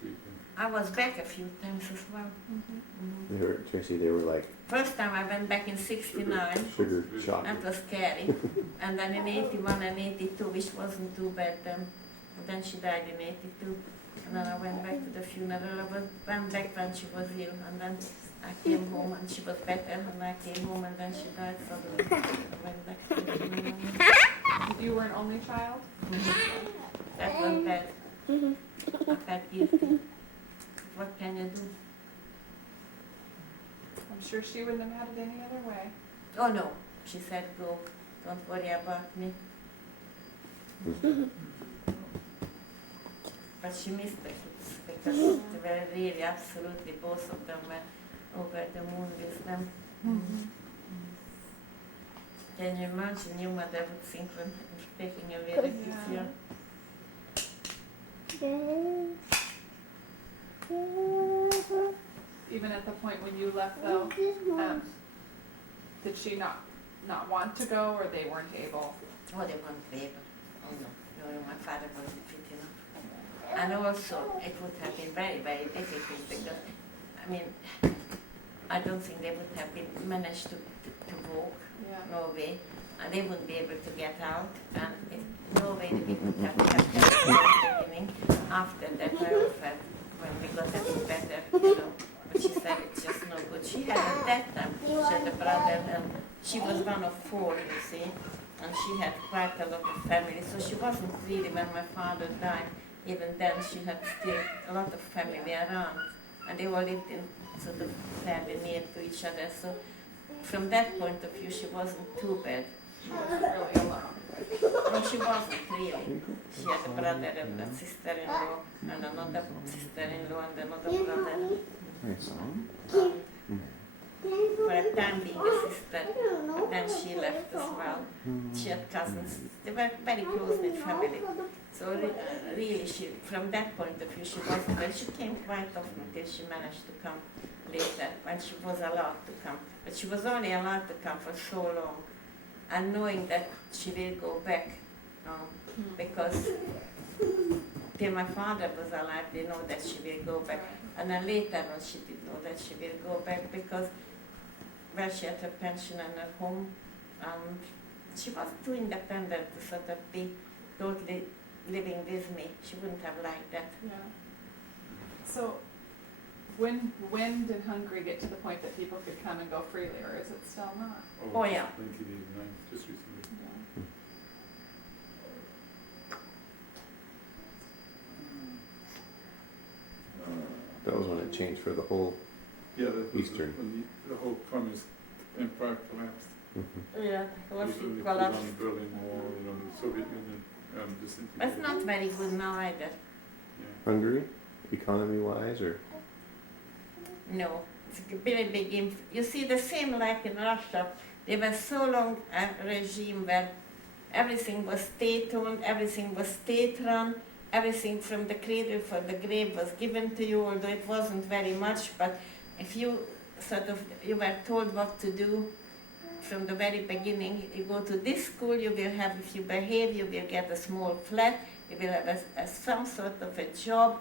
sweet. I was back a few times as well. Mm-hmm. They were, Tracy, they were like First time I went back in 69. sugar chocolate. That was scary. And then in 81 and 82, which wasn't too bad then. And then she died in 82. And then I went back to the funeral. I went back when she was ill. And then I came home and she was better. And I came home and then she died suddenly. I went back to the funeral. You were an only child? That was bad. I felt guilty. What can you do? I'm sure she wouldn't have had it any other way. Oh no, she said go. Don't worry about me. But she missed the kids because they were really absolutely, both of them were over the moon with them. Can you imagine your mother would think when taking away the kids Yeah. Even at the point when you left though, did she not want to go or they weren't able? Oh, they won't be able. Oh no, no, my father wasn't fit enough. And also, it would have been very, very difficult because, I mean, I don't think they would have been managed to walk. Yeah. No way. And they wouldn't be able to get out. And no way we would have kept them in the beginning. After that, I offered when we got a bit better, you know. But she said it's just no good. She had at that time, she had a brother, and she was one of 4, you see. And she had quite a lot of family. So she wasn't really, when my father died, even then she had still a lot of family around. And they all lived in sort of fairly near to each other. So from that point of view, she wasn't too bad. She wasn't really alone. No, she wasn't really. She had a brother and a sister-in-law, and another sister-in-law and another brother. Nice song. But for a time being a sister, but then she left as well. She had cousins. They were very close knit family. So really, she, from that point of view, she wasn't. Well, she came quite often until she managed to come later when she was allowed to come. But she was only allowed to come for so long, and knowing that she will go back, because till my father was alive, they know that she will go back. And then later on, she did know that she will go back because, well, she had her pension and her home. She was too independent to sort of be totally living with me. She wouldn't have liked that. Yeah. So, when did Hungary get to the point that people could come and go freely, or is it still not? Oh, yeah. 1989, just recently. Yeah. That was when it changed for the whole. Yeah, that was Eastern. when the whole communist empire collapsed. Yeah, it was When they put collapsed. on the Berlin Wall, the Soviet Union disintegrated. But it's not very good now either. Yeah. Hungary, economy-wise, or No, it's a very big you see, the same like in Russia. There was so long a regime where everything was state-owned, everything was state-run, everything from the cradle for the grave was given to you, although it wasn't very much. But if you you were told what to do from the very beginning, you go to this school, you will have, if you behave, you will get a small flat, you will have some sort of a job,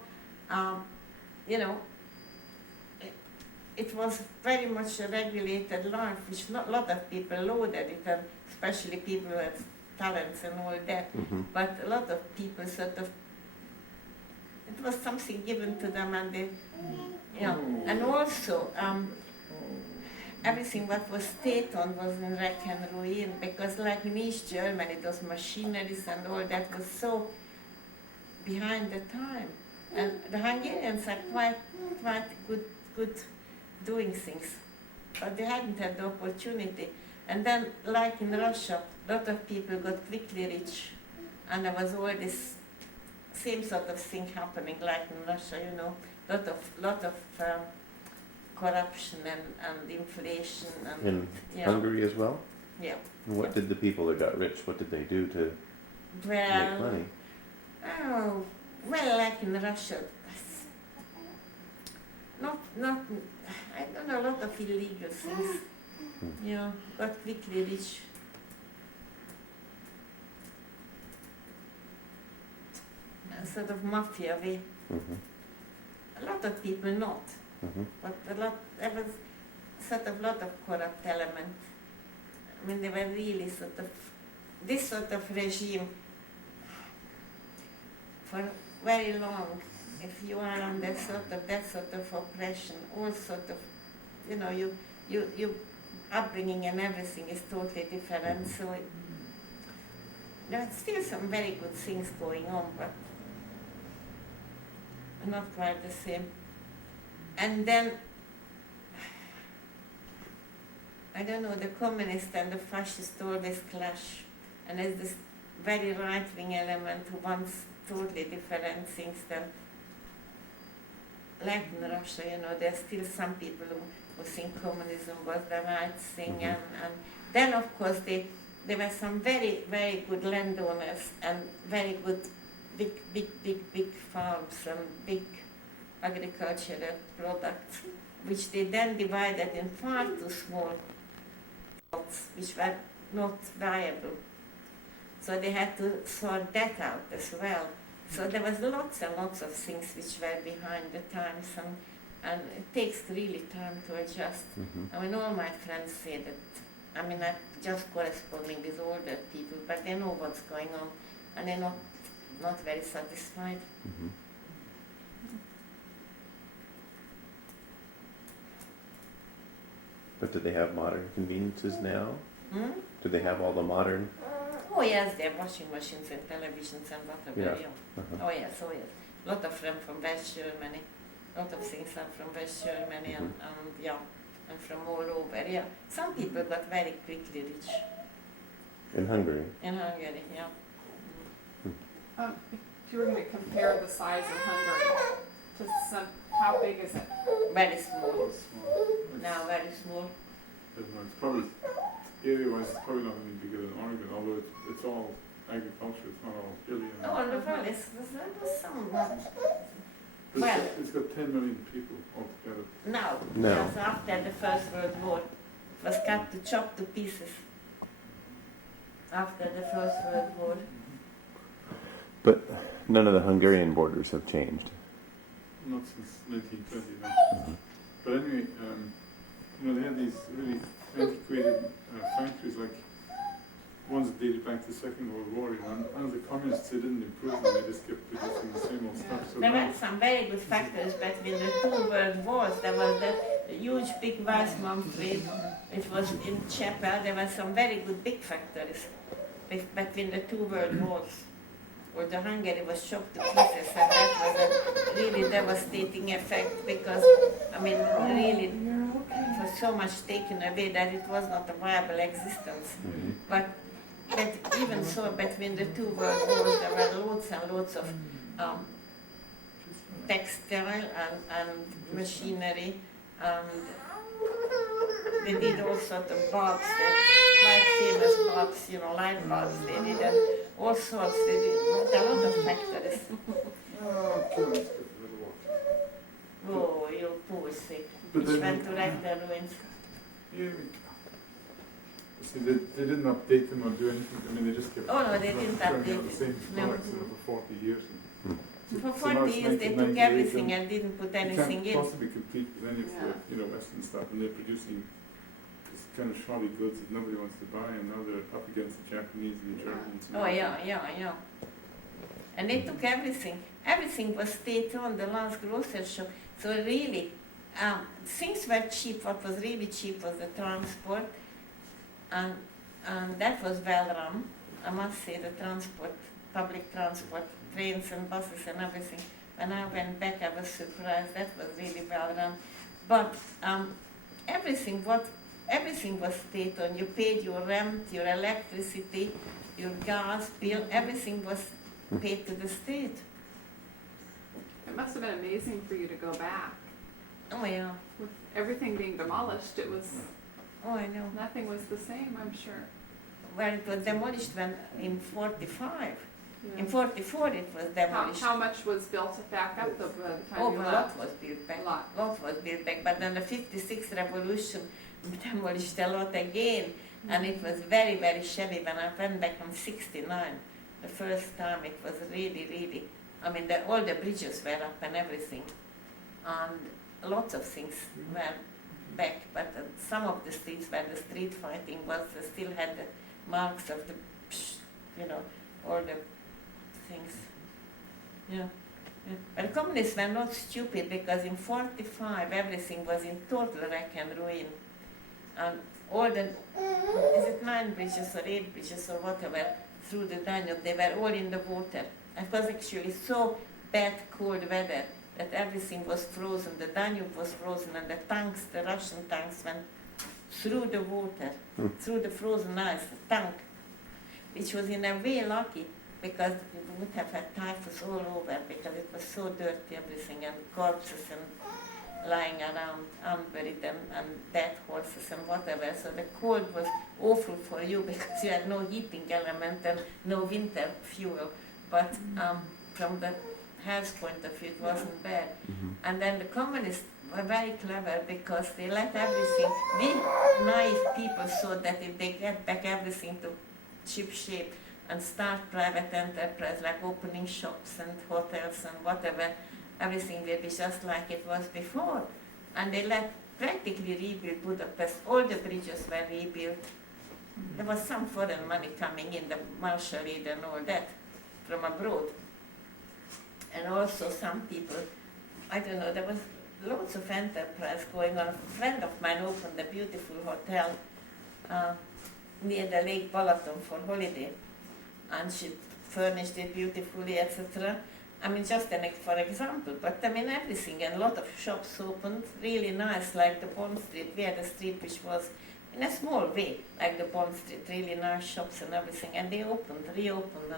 It was very much a regulated life, which a lot of people loaded it, and especially people with talents and all that. But a lot of people it was something given to them, and they, and also everything what was state-owned was in wreck and ruin, because like in East Germany, those machineries and all that was so behind the time. And the Hungarians are quite good doing things, but they hadn't had the opportunity. And then, like in Russia, a lot of people got quickly rich, and there was all this same sort of thing happening, like in Russia, lot of corruption and inflation and in Hungary as well? Yeah. And what did the people that got rich, what did they do to make money? Oh, well, like in Russia, not, I don't know, a lot of illegal things, got quickly rich. A sort of mafia way. A lot of people not, but there was lot of corrupt element. I mean, they were really this sort of regime for very long. If you are under that sort of oppression, all sort of, you upbringing and everything is totally different. So there are still some very good things going on, but not quite the same. And then, I don't know, the communist and the fascist always clash, and there's this very right-wing element who wants totally different things than, like in Russia, there's still some people who think communism was the right thing, and then of course there were some very, very good landowners and very good big farms and big agricultural products, which they then divided in far too small plots, which were not viable. So they had to sort that out as well. So there was lots and lots of things which were behind the times, and it takes really time to adjust. I mean, all my friends say that, I'm just corresponding with older people, but they know what's going on, and they're not very satisfied. But do they have modern conveniences now? Do they have all the modern? Oh yes, they have washing machines and televisions and whatever. Oh yes. A lot of them from West Germany. A lot of things are from West Germany and from all over. Yeah, some people got very quickly rich. In Hungary? In Hungary, yeah. If you were going to compare the size of Hungary to how big is it? Very small. Now very small. I don't know, it's probably, area-wise, it's probably not any bigger than Oregon, although it's all agriculture, it's not all hilly. Oh, the valley, there was some, But well, it's got 10 million people altogether. no, No. because after the First World War, it was cut to chop to pieces. After the First World War. But none of the Hungarian borders have changed. Not since 1920, no. But anyway, they had these really antiquated factories, like ones that dated back to the Second World War. And under the communists, they didn't improve them; they just kept producing the same old stuff. So There now, were some very good factories between the two world wars. There was the huge big Weissman trade, which was in Chapel. There were some very good big factories between the two world wars. Or the Hungary was shocked to pieces, and that was a really devastating effect because, really, it was so much taken away that it was not a viable existence. But even so, between the two world wars, there were loads and loads of textile and machinery, and they did all sorts of bulbs, quite famous bulbs, light bulbs they did, and all sorts, they did a lot of factories. oh, come on, let's get a little walk. Oh, you poor sick, But which then- went to wreck the ruins. Yeah, see, they didn't update them or do anything. They just kept Oh, no, they didn't throwing out update the same it. No. products for 40 years. For So now 40 it's years they took 1998 everything and didn't put anything You can't in. possibly compete with any of the Western stuff, and they're producing this kind of shoddy goods that nobody wants to buy, and now they're up against the Japanese and the Germans. And Oh, yeah. And they took everything. Everything was state-owned, the last grocery shop. So really, things were cheap. What was really cheap was the transport, and that was well run. I must say, the transport, public transport, trains and buses and everything. When I went back, I was surprised. That was really well run. But everything was state-owned. You paid your rent, your electricity, your gas bill. Everything was paid to the state. It must have been amazing for you to go back. Oh yeah. With everything being demolished, it was, Oh, I know. nothing was the same, I'm sure. Well, it was demolished when in 45. Yeah. In 44 it was demolished. How much was built back up though by the time Oh, you a left? lot was built back. A lot. Lot was built back. But then the 56 revolution demolished a lot again. And it was very, very shabby. When I went back in 69, the first time, it was really, really, all the bridges were up and everything. And lots of things were back. But some of the streets where the street fighting was, they still had the marks of the, all the things. Yeah. But the communists were not stupid, because in 45 everything was in total wreck and ruin. And all the, is it 9 bridges or 8 bridges or whatever, through the Danube, they were all in the water. It was actually so bad cold weather that everything was frozen. The Danube was frozen, and the tanks, the Russian tanks, went through the water, through the frozen ice, the tank, which was in a way lucky, because we would have had typhus all over, because it was so dirty, everything, and corpses and lying around unburied, and dead horses and whatever. So the cold was awful for you, because you had no heating element and no winter fuel. But from the health point of view, it wasn't bad. And then the communists were very clever, because they let everything, we naive people thought that if they get back everything to ship shape and start private enterprise, like opening shops and hotels and whatever, everything will be just like it was before. And they let practically rebuild Budapest. All the bridges were rebuilt. There was some foreign money coming in, the Marshall aid and all that, from abroad. And also some people, I don't know, there was lots of enterprise going on. A friend of mine opened a beautiful hotel near the Lake Balaton for holiday, and she furnished it beautifully, etc. Just for example, but everything, and a lot of shops opened, really nice, like the Bond Street, we had a street which was in a small way, like the Bond Street, really nice shops and everything, and they reopened,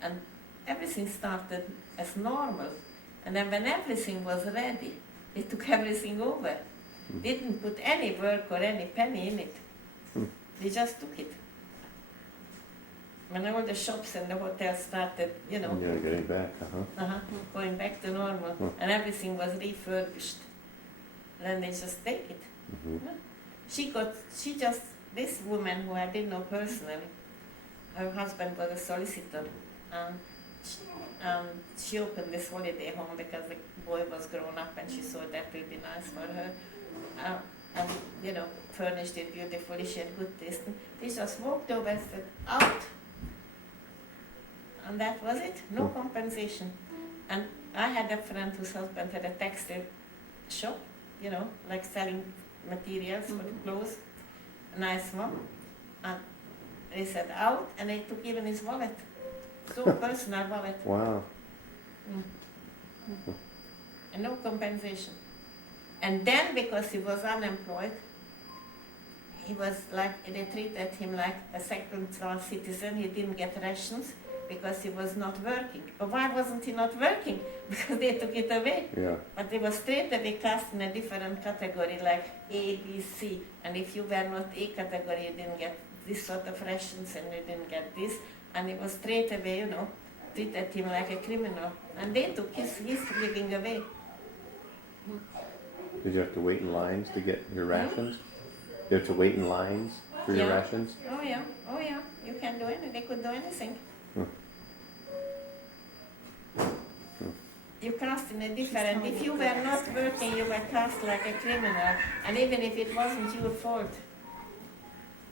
and everything started as normal. And then when everything was ready, they took everything over. didn't put any work or any penny in it. They just took it. When all the shops and the hotels started, you know, Yeah, getting back, uh-huh. going back to normal, and everything was refurbished, then they just take it. This woman who I didn't know personally, her husband was a solicitor, and she opened this holiday home because the boy was grown up and she thought that would be nice for her. And, you know, furnished it beautifully, she had good taste. They just walked over and said, out. And that was it, no compensation. And I had a friend whose husband had a textile shop, you know, like selling materials for the clothes, a nice one. And they said out, and they took even his wallet. So personal wallet. Wow. And no compensation. And then because he was unemployed, he was like, they treated him like a second-class citizen. He didn't get rations because he was not working. But why wasn't he not working? Because they took it away. Yeah. But he was straight away cast in a different category, like A, B, C. And if you were not A category, you didn't get this sort of rations and you didn't get this. And he was straight away, you know, treated him like a criminal. And they took his living away. Did you have to wait in lines to get your rations? You have to wait in lines for your Yeah. rations? Oh yeah, you can do anything, they could do anything. You cast in a different, if you were not working, you were cast like a criminal. And even if it wasn't your fault,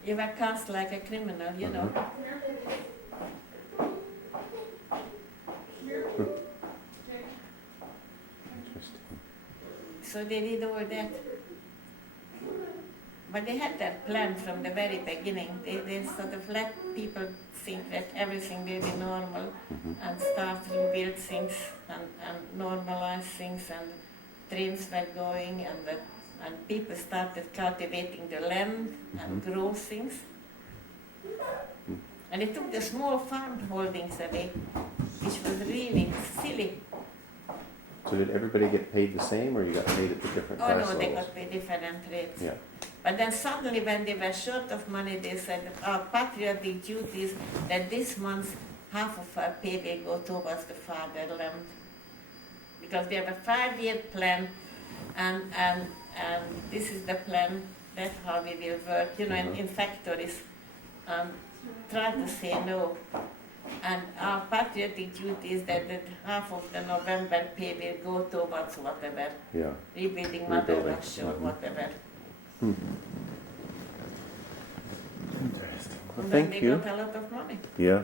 you were cast like a criminal, you know. Interesting. So they did all that. But they had that plan from the very beginning. They sort of let people think that everything will be normal and start to rebuild things and normalize things, and trains were going and people started cultivating the land and grow things. And they took the small farm holdings away, which was really silly. So did everybody get paid the same, or you got paid at the different Oh price no, levels? they got paid different rates. Yeah. But then suddenly when they were short of money, they said that our patriotic duties, that this month half of our pay will go towards the fatherland. Because we have a 5-year plan, and this is the plan, that's how we will work, you know, in factories. Try to say no. And our patriotic duty is that half of the November pay will go towards whatever, Yeah. rebuilding Mother Rebuilding. Russia or whatever. Interesting. Well, And then thank they you. got a lot of money. Yeah.